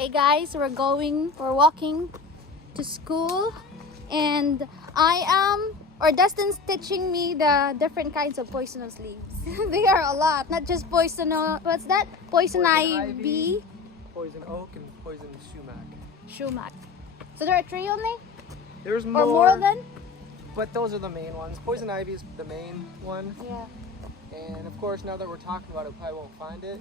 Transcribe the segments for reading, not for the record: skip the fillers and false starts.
Hey guys, we're walking to school, and Dustin's teaching me the different kinds of poisonous leaves. They are a lot, not just what's that? Poison ivy, poison oak, and poison sumac. Sumac. So there are three only? There's more. Or more than? But those are the main ones. Poison ivy is the main one. Yeah. And of course, now that we're talking about it, we probably won't find it.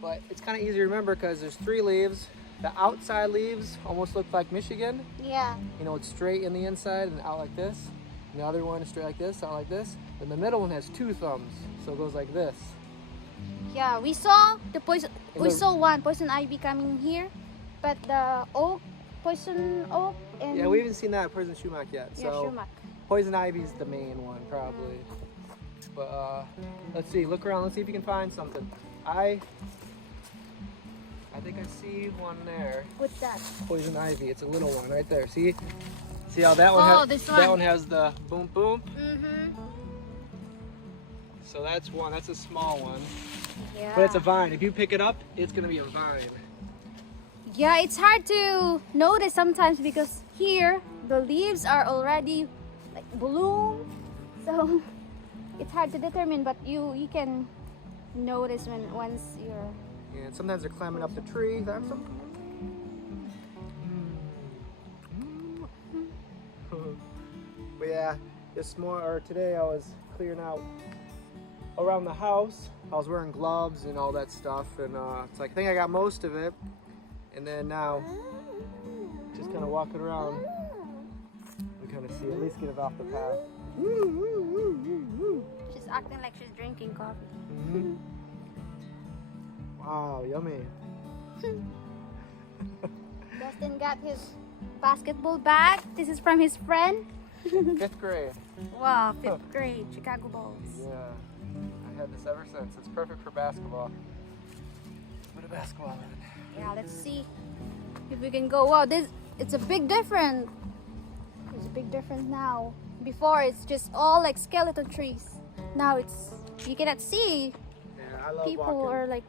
But it's kind of easy to remember because there's three leaves. The outside leaves almost look like Michigan. Yeah. You know, it's straight in the inside and out like this. And the other one is straight like this, out like this. And the middle one has two thumbs, so it goes like this. Yeah, we saw one poison ivy coming here, but the poison oak and yeah, we haven't seen that poison sumac yet. yeah, So sumac. poison ivy is the main one probably. But let's see, look around, let's see if you can find something. I think I see one there. What's that? Poison ivy. It's a little one right there. See how that one? That one has the boom boom. Mhm. So that's one. That's a small one. Yeah. But it's a vine. If you pick it up, it's gonna be a vine. Yeah, it's hard to notice sometimes because here the leaves are already like bloom, so it's hard to determine. But you can notice once you're. Yeah, and sometimes they're climbing up the tree. That's some. But yeah, today I was clearing out around the house. I was wearing gloves and all that stuff, and it's like I think I got most of it. And then now, just kind of walking around, we kind of see at least get it off the path. She's acting like she's drinking coffee. Mm-hmm. Wow, yummy. Dustin got his basketball bag. This is from his friend. 5th grade. Wow, 5th grade, Chicago Bulls. Yeah, I had this ever since. It's perfect for basketball. Put a basketball in it. Yeah, let's see if we can go. Wow, it's a big difference. There's a big difference now. Before it's just all like skeleton trees. Now you cannot see. Yeah, I love people walking are like.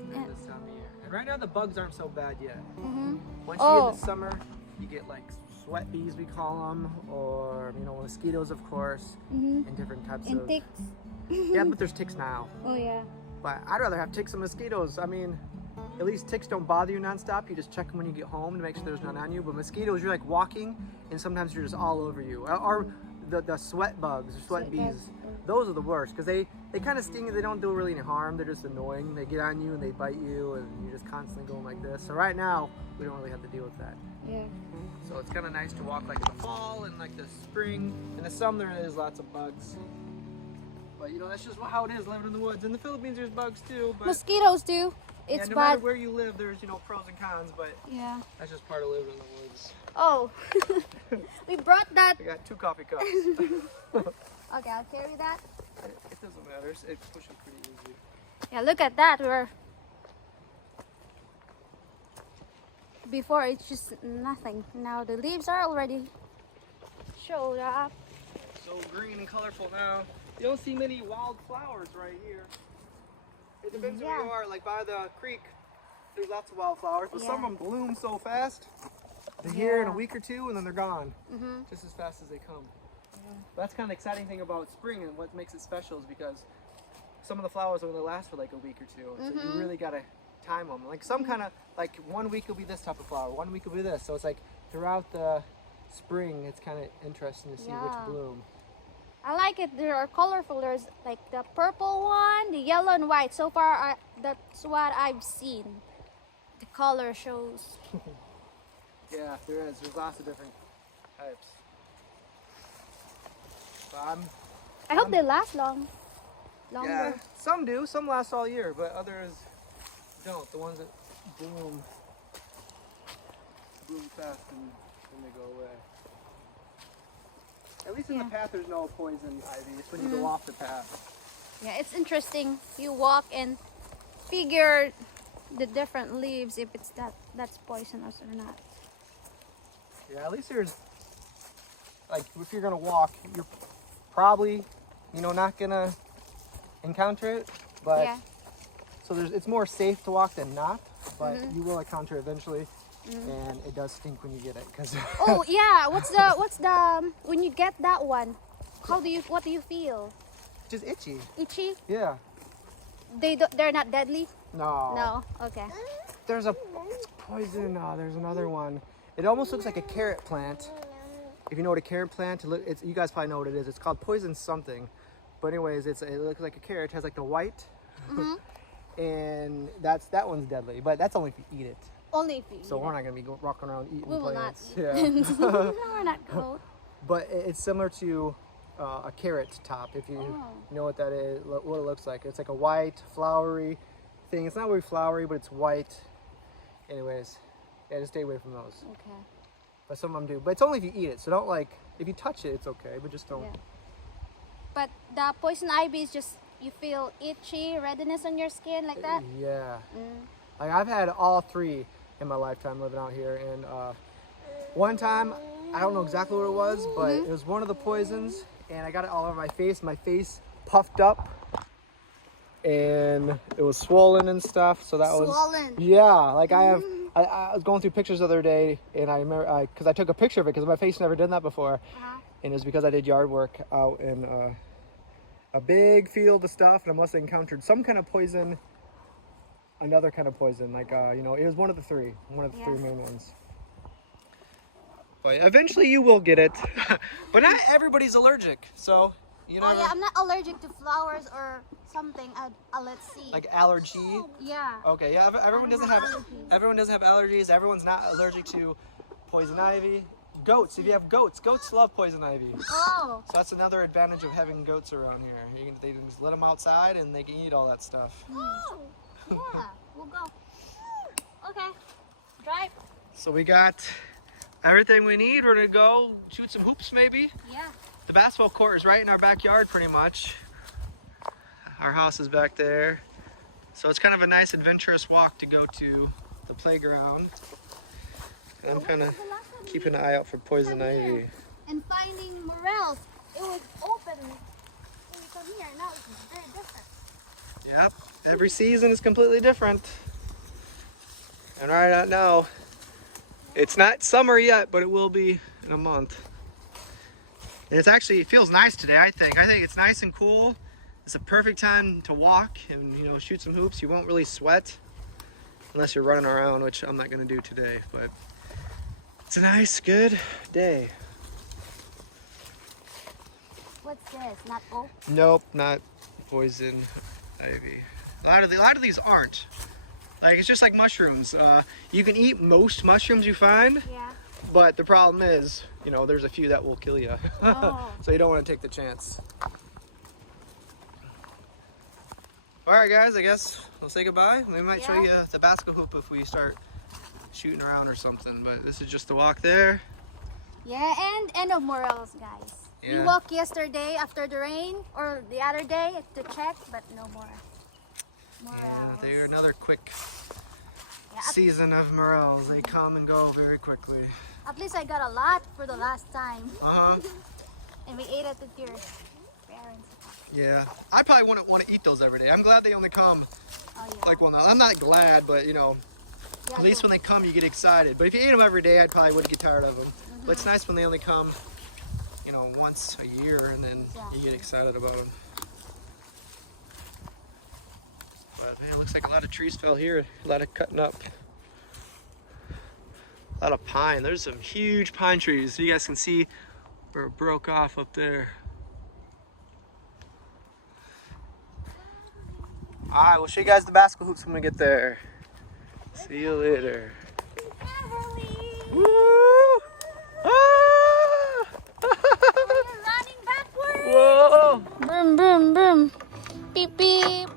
in this time of year. And right now the bugs aren't so bad yet. Mm-hmm. Once you get the summer, you get like sweat bees, we call them, or mosquitoes, of course, Mm-hmm. and different types And of ticks. Yeah, but there's ticks now. Oh yeah. But I'd rather have ticks than mosquitoes. I mean, at least ticks don't bother you nonstop. You just check them when you get home to make sure there's none on you. But mosquitoes, you're like walking, and sometimes you're just all over you. Or the sweat bugs, or sweat bees. Those are the worst because they kind of sting and they don't do really any harm. They're just annoying. They get on you and they bite you, and you're just constantly going like this. So right now, we don't really have to deal with that. Yeah. So it's kind of nice to walk like in the fall and like the spring. In the summer, there is lots of bugs. But that's just how it is living in the woods. In the Philippines, there's bugs too. But Mosquitoes too. It's no bad. matter where you live, there's pros and cons. But Yeah. that's just part of living in the woods. Oh, we brought that. I got 2 coffee cups. Okay, I'll carry that. It doesn't matter. It pushes pretty easy. Yeah, look at that. Before it's just nothing. Now the leaves are already showed up. So green and colorful now. You don't see many wildflowers right here. It depends where you are. Like by the creek, there's lots of wildflowers, but some of them bloom so fast. They're here in a week or two, and then they're gone, just as fast as they come. But that's kind of the exciting thing about spring, and what makes it special is because some of the flowers only last for like a week or two, so you really gotta time them. Like some kind of like 1 week will be this type of flower, 1 week will be this. So it's like throughout the spring, it's kind of interesting to see which bloom. I like it. They are colorful. There's like the purple one, the yellow and white. So far, that's what I've seen. The color shows. Yeah, there is. There's lots of different types. But I hope they last longer. Yeah, some do. Some last all year, but others don't. The ones that bloom fast and then they go away. At least in the path, there's no poison ivy. It's when you go off the path. Yeah, it's interesting. You walk and figure the different leaves if that's poisonous or not. Yeah, at least there's like if you're gonna walk, you're probably not gonna encounter it, but so it's more safe to walk than not. but you will encounter it eventually, and it does stink when you get it. Cause Oh yeah, what's the when you get that one? What do you feel? just itchy. Itchy? Yeah. They're not deadly? No. No. Okay. There's a poison. There's another one. It almost looks like a carrot plant. If you know what a carrot plant, you guys probably know what it is. It's called poison something. But anyways, it looks like a carrot. It has like the white. And that one's deadly. But that's only if you eat it. Only if you eat So we're it. not going to be walking around eating We will plants. not eat. Yeah. No, we're not cold. But it's similar to a carrot top, if you know what that is, what it looks like. It's like a white, flowery thing. It's not very flowery, but it's white. Anyways, yeah, just stay away from those. Okay. But some of them do. But it's only if you eat it. So don't if you touch it, it's okay, but just don't. Yeah. But the poison ivy is just, you feel itchy, redness on your skin like that? Yeah. Like I've had all three in my lifetime living out here. And one time, I don't know exactly what it was, but it was one of the poisons. And I got it all over my face. My face puffed up. And it was swollen and stuff. So that was... Swollen? Yeah. Like I was going through pictures the other day. And I remember... Because I took a picture of it because my face never done that before. And it was because I did yard work out in a big field of stuff. And I must have encountered some kind of poison. Another kind of poison. Like, you know, it was one of the three. One of the three main ones. But eventually you will get it. But not everybody's allergic. So, you know. Oh yeah, I'm not allergic to flowers or something. Let's see. Like allergy? Yeah. Okay, yeah, everyone doesn't have allergies. Everyone's not allergic to poison ivy. Goats, if you have goats love poison ivy. Oh. So that's another advantage of having goats around here. They can just let them outside and they can eat all that stuff. Oh. Yeah, we'll go. Okay. Drive. So we got everything we need. We're gonna go shoot some hoops maybe. Yeah. The basketball court is right in our backyard pretty much. Our house is back there. So it's kind of a nice adventurous walk to go to the playground. And I'm kind of keeping an eye out for poison ivy. And finding Morel. It was open when you come here. Now it's very different. Yep, every season is completely different. And right now, it's not summer yet, but it will be in a month. And it feels nice today, I think. I think it's nice and cool. It's a perfect time to walk and, you know, shoot some hoops. You won't really sweat unless you're running around, which I'm not gonna do today, but it's a nice, good day. What's this? Not oak? Nope, not poison ivy. A lot of these aren't. Like, it's just like mushrooms. You can eat most mushrooms you find, Yeah. but the problem is, you know, there's a few that will kill you. Oh. So you don't want to take the chance. All right, guys, I guess we'll say goodbye. We might show you the basketball hoop if we start shooting around or something, but this is just the walk there. Yeah, and end of Morels, guys. Yeah. We walked yesterday after the rain, or the other day to check, but no more. Morels. Yeah, they're another quick Yeah, season of morels. They come and go very quickly. at least I got a lot for the last time. Uh-huh. And we ate it with your parents. Yeah. I probably wouldn't want to eat those every day. I'm glad they only come Oh yeah. like one. I'm not glad, but you know, Yeah, at least when they come, you get excited. But if you ate them every day, I probably would get tired of them. But it's nice when they only come, you know, once a year, and then you get excited about them. But man, it looks like a lot of trees fell here. A lot of cutting up. A lot of pine. There's some huge pine trees. You guys can see where it broke off up there. All right, we'll show you guys the basketball hoops when we get there. See you later. Woo! Ah! We're running backwards. Whoa! Boom, boom, boom. Beep, beep.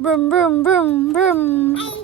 Boom, boom, boom, boom.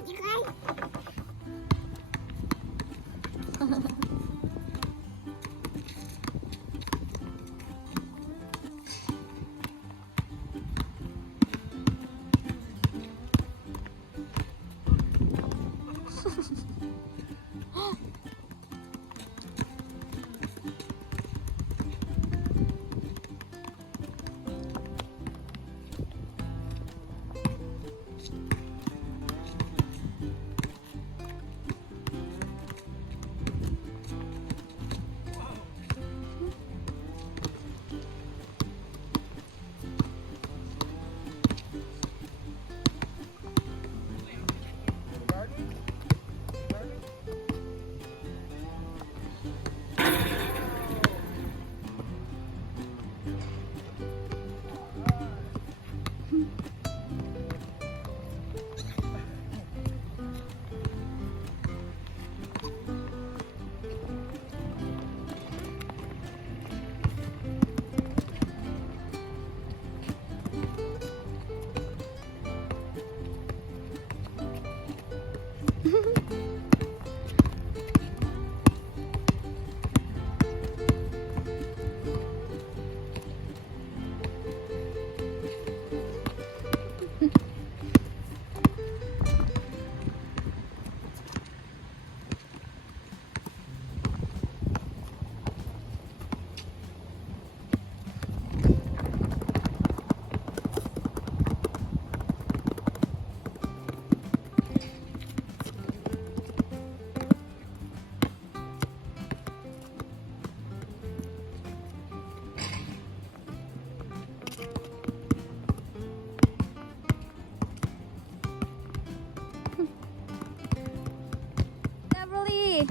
Beverly,